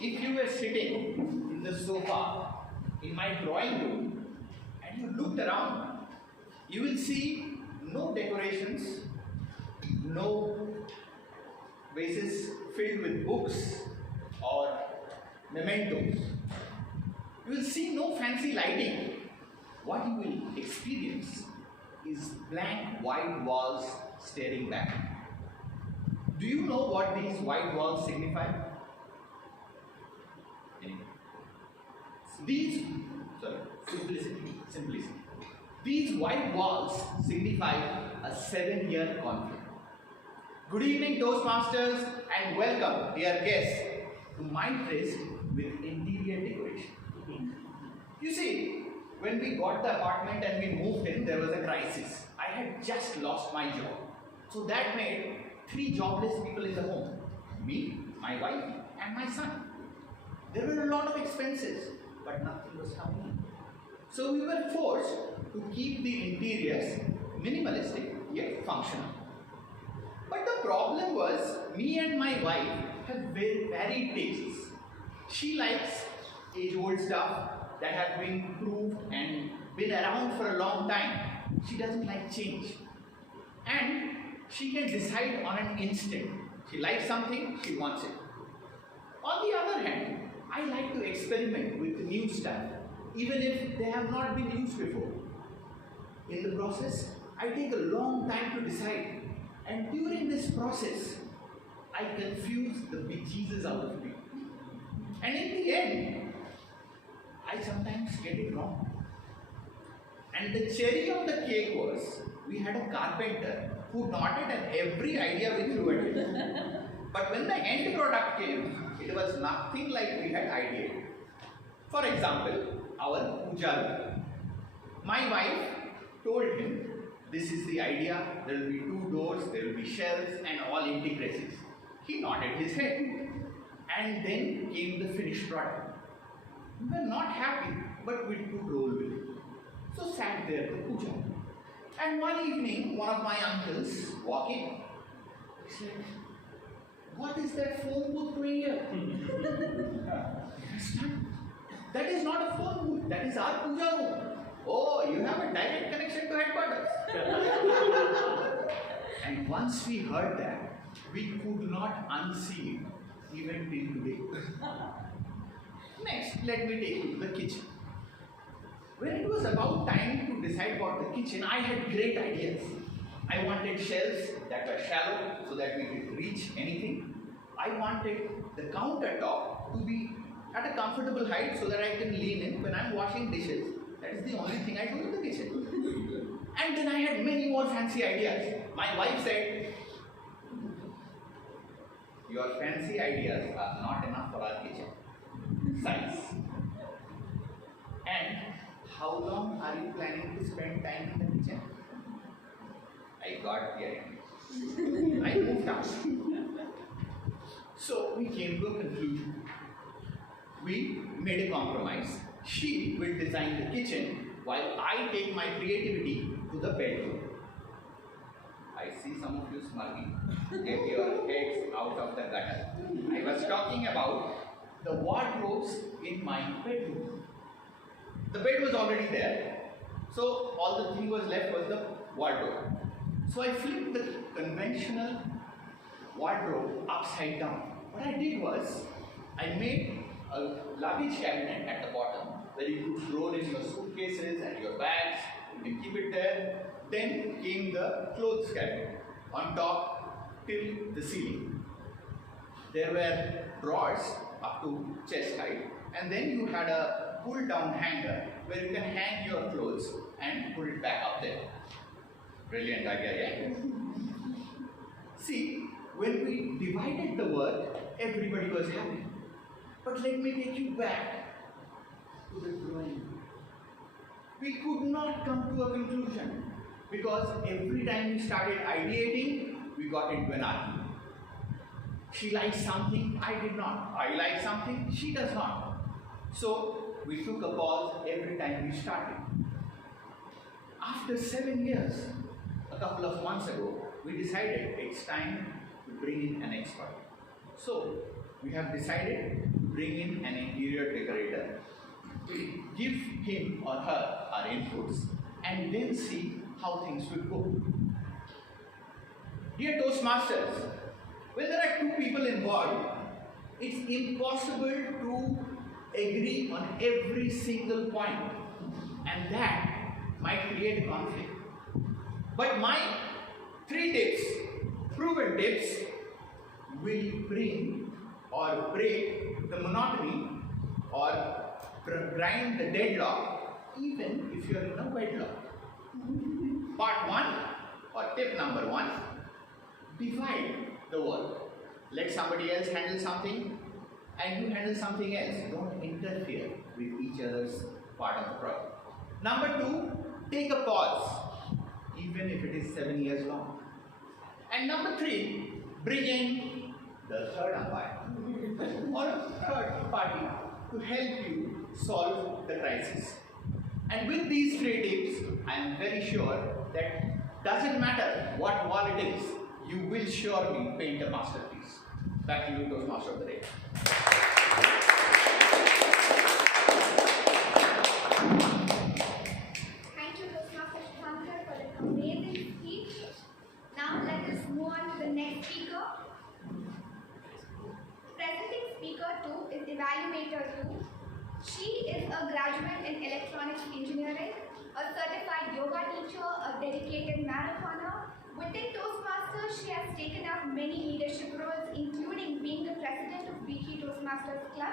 if you were sitting in the sofa in my drawing room and you looked around, you will see no decorations, no vases filled with books or mementos. You will see no fancy lighting. What you will experience is blank white walls staring back. Do you know what these white walls signify? Simplicity. These white walls signify a 7-year conflict. Good evening, Toastmasters, and welcome, dear guests, to my tryst with interior decoration. You see, when we got the apartment and we moved in, there was a crisis. I had just lost my job. So that made 3 jobless people in the home. Me, my wife, and my son. There were a lot of expenses, but nothing was coming in. So we were forced to keep the interiors minimalistic yet functional. But the problem was, me and my wife have very varied tastes. She likes age-old stuff that has been proved and been around for a long time. She doesn't like change. And she can decide on an instant. She likes something, she wants it. On the other hand, I like to experiment with new stuff, even if they have not been used before. In the process, I take a long time to decide. And during this process, I confuse the bejesus out of me. And in the end, I sometimes get it wrong. And the cherry on the cake was, we had a carpenter who nodded at every idea we threw at him. But when the end product came, it was nothing like we had ideated. For example, our puja room. My wife told him, this is the idea, there will be 2 doors, there will be shelves and all intricacies. He nodded his head. And then came the finished product. We were not happy, but we could roll with it. So sat there at the puja. And one evening, one of my uncles walking, he said, what is that phone booth doing here? That is not a phone booth, that is our puja room. Oh, you have a direct connection to headquarters. And once we heard that, we could not unsee it, even till today. Next, let me take you to the kitchen. When it was about time to decide about the kitchen, I had great ideas. I wanted shelves that were shallow so that we could reach anything. I wanted the countertop to be at a comfortable height so that I can lean in when I'm washing dishes. That is the only thing I do in the kitchen. And then I had many more fancy ideas. My wife said, your fancy ideas are not enough for our kitchen size. And how long are you planning to spend time in the kitchen? I got the idea. I moved out. So we came to a conclusion. We made a compromise. She will design the kitchen while I take my creativity to the bedroom. I see some of you smirking. Get your heads out of the gutter. I was talking about the wardrobes in my bedroom. The bed was already there, so all the thing was left was the wardrobe. So I flipped the conventional wardrobe upside down. What I did was, I made a luggage cabinet at the bottom where you could roll in your suitcases and your bags, you can keep it there. Then came the clothes cabinet on top till the ceiling. There were drawers up to chest height, and then you had a pull down hanger where you can hang your clothes and put it back up there. Brilliant idea, yeah? See, when we divided the work, everybody was happy. But let me take you back to the drawing. We could not come to a conclusion because every time we started ideating, we got into an argument. She likes something, I did not. I like something, she does not. So we took a pause every time we started. After 7 years, a couple of months ago, we decided it's time to bring in an expert. So we have decided bring in an interior decorator, give him or her our inputs, and then see how things will go. Dear Toastmasters, when there are two people involved, it's impossible to agree on every single point, and that might create conflict. But my 3 tips, proven tips, will bring or break the monotony or grind the deadlock, even if you are in a wedlock. Part 1 or tip number 1, divide the work. Let somebody else handle something and you handle something else. Don't interfere with each other's part of the project. Number 2, take a pause, even if it is 7 years long. And number 3, bring in the third umpire or a third party to help you solve the crisis. And with these 3 tips, I am very sure that doesn't matter what wall it is, you will surely paint a masterpiece. Back to you, Toastmaster of the day. Thank you, Toastmaster Shubhankar, for the amazing speech. Now let us move on to the next speaker. Presenting speaker 2 is Evaluator 2. She is a graduate in electronics engineering, a certified yoga teacher, a dedicated marathoner. Within Toastmasters, she has taken up many leadership roles, including being the president of Weekly Toastmasters Club